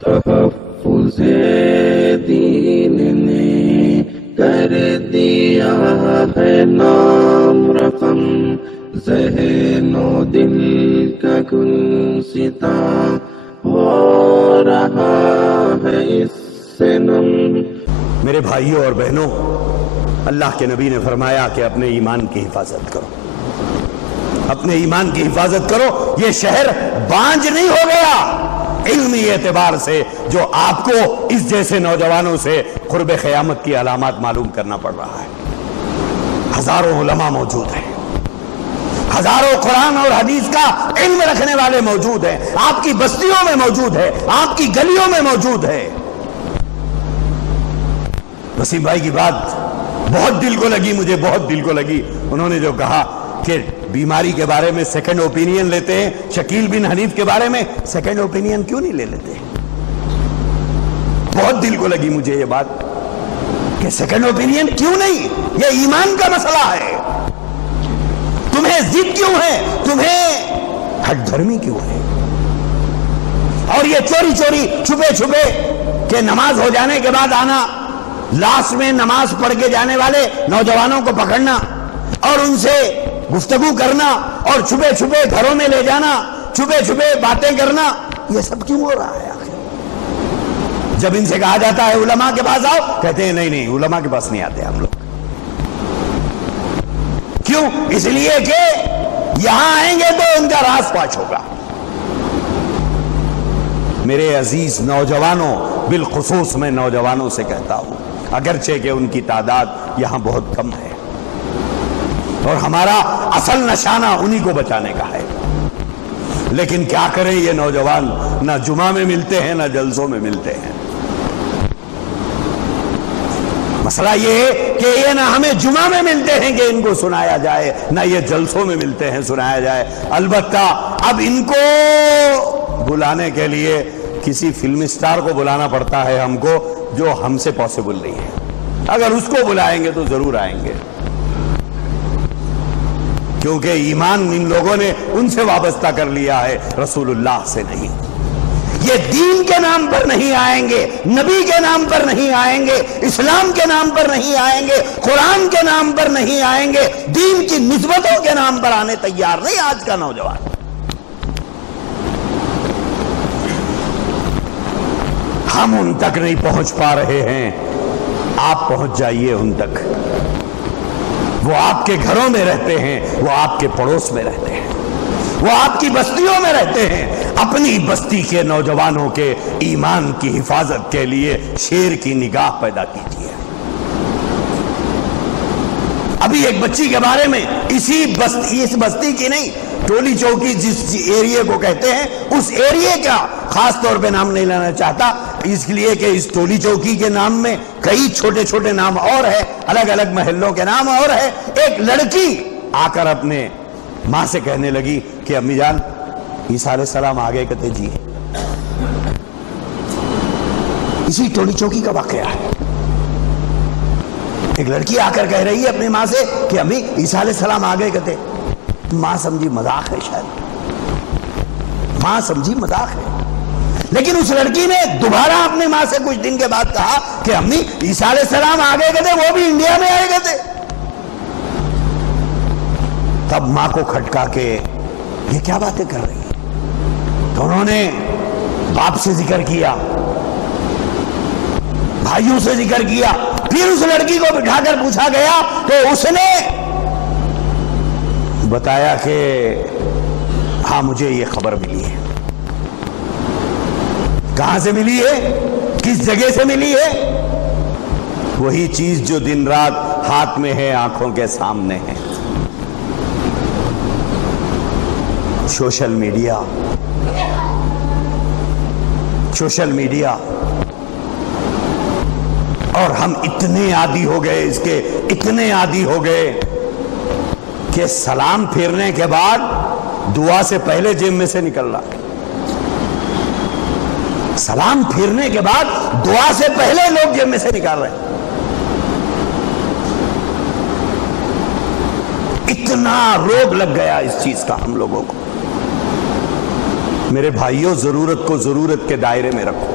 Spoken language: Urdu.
تحفظ دین نے کر دیا ہے نام رقم، ذہن و دل کا گلستاں ہو رہا ہے اس سے نم۔ میرے بھائیوں اور بہنوں، اللہ کے نبی نے فرمایا کہ اپنے ایمان کی حفاظت کرو، اپنے ایمان کی حفاظت کرو۔ یہ شہر بانج نہیں ہو گیا علمی اعتبار سے جو آپ کو اس جیسے نوجوانوں سے قرب قیامت کی علامات معلوم کرنا پڑ رہا ہے۔ ہزاروں علماء موجود ہیں، ہزاروں قرآن اور حدیث کا علم رکھنے والے موجود ہیں، آپ کی بستیوں میں موجود ہے، آپ کی گلیوں میں موجود ہے۔ وسیم بھائی کی بات بہت دل کو لگی، مجھے بہت دل کو لگی۔ انہوں نے جو کہا کہ بیماری کے بارے میں سیکنڈ اوپینین لیتے ہیں، شکیل بن حنیف کے بارے میں سیکنڈ اوپینین کیوں نہیں لے لیتے؟ بہت دل کو لگی مجھے یہ بات کہ سیکنڈ اوپینین کیوں نہیں؟ یہ ایمان کا مسئلہ ہے۔ تمہیں ضد کیوں ہے؟ تمہیں ہٹ دھرمی کیوں ہے؟ اور یہ چوری چوری چھپے چھپے کہ نماز ہو جانے کے بعد آنا، لاسٹ میں نماز پڑھ کے جانے والے نوجوانوں کو پکڑنا اور ان سے گفتگو کرنا اور چھپے چھپے گھروں میں لے جانا، چھپے چھپے باتیں کرنا، یہ سب کیوں ہو رہا ہے آخر؟ جب ان سے کہا جاتا ہے علماء کے پاس آؤ، کہتے ہیں نہیں علماء کے پاس نہیں آتے ہم لوگ۔ کیوں؟ اس لیے کہ یہاں آئیں گے تو ان کا راز فاش ہوگا۔ میرے عزیز نوجوانوں، بالخصوص میں نوجوانوں سے کہتا ہوں، اگرچہ کہ ان کی تعداد یہاں بہت کم ہے اور ہمارا اصل نشانہ انہی کو بچانے کا ہے، لیکن کیا کریں یہ نوجوان نہ جمعہ میں ملتے ہیں نہ جلسوں میں ملتے ہیں۔ مسئلہ یہ ہے کہ یہ نہ ہمیں جمعہ میں ملتے ہیں کہ ان کو سنایا جائے، نہ یہ جلسوں میں ملتے ہیں سنایا جائے۔ البتہ اب ان کو بلانے کے لیے کسی فلم اسٹار کو بلانا پڑتا ہے ہم کو، جو ہم سے پاسبل نہیں ہے۔ اگر اس کو بلائیں گے تو ضرور آئیں گے، کیونکہ ایمان ان لوگوں نے ان سے وابستہ کر لیا ہے، رسول اللہ سے نہیں۔ یہ دین کے نام پر نہیں آئیں گے، نبی کے نام پر نہیں آئیں گے، اسلام کے نام پر نہیں آئیں گے، قرآن کے نام پر نہیں آئیں گے، دین کی نسبتوں کے نام پر آنے تیار نہیں آج کا نوجوان۔ ہم ان تک نہیں پہنچ پا رہے ہیں، آپ پہنچ جائیے ان تک۔ وہ آپ کے گھروں میں رہتے ہیں، وہ آپ کے پڑوس میں رہتے ہیں، وہ آپ کی بستیوں میں رہتے ہیں۔ اپنی بستی کے نوجوانوں کے ایمان کی حفاظت کے لیے شیر کی نگاہ پیدا کیجیے۔ ابھی ایک بچی کے بارے میں اس بستی کی نہیں، ٹولی چوکی جس ایریے کو کہتے ہیں، اس ایریے کا خاص طور پہ نام نہیں لینا چاہتا، اس لیے کہ اس ٹولی چوکی کے نام میں کئی چھوٹے چھوٹے نام اور ہیں، الگ الگ محلوں کے نام اور ہیں۔ ایک لڑکی آ کر اپنے ماں سے کہنے لگی کہ امی جان عیسیٰ علیہ السلام آگے کہتے جی۔ اسی ٹولی چوکی کا واقعہ ہے۔ ایک لڑکی آ کر کہہ رہی ہے اپنی ماں سے کہ امی عیسیٰ علیہ السلام آگے کہتے۔ ماں سمجھی مذاق ہے، شاید ماں سمجھی مذاق ہے، لیکن اس لڑکی نے دوبارہ اپنی ماں سے کچھ دن کے بعد کہا کہ امی عیسیٰ علیہ السلام آگے کہتے، وہ بھی انڈیا میں آئے کہتے۔ تب ماں کو کھٹکا کہ یہ کیا باتیں کر رہی ہیں، تو انہوں نے باپ سے ذکر کیا، بھائیوں سے ذکر کیا، پھر اس لڑکی کو بٹھا کر پوچھا گیا تو اس نے بتایا کہ ہاں مجھے یہ خبر ملی ہے۔ کہاں سے ملی ہے؟ کس جگہ سے ملی ہے؟ وہی چیز جو دن رات ہاتھ میں ہے، آنکھوں کے سامنے ہے، سوشل میڈیا۔ سوشل میڈیا، اور ہم اتنے عادی ہو گئے اس کے، اتنے عادی ہو گئے کہ سلام پھیرنے کے بعد دعا سے پہلے جیب میں سے نکل رہا۔ سلام پھیرنے کے بعد دعا سے پہلے لوگ جیب میں سے نکال رہے ہیں۔ اتنا روگ لگ گیا اس چیز کا ہم لوگوں کو۔ میرے بھائیوں، ضرورت کو ضرورت کے دائرے میں رکھو۔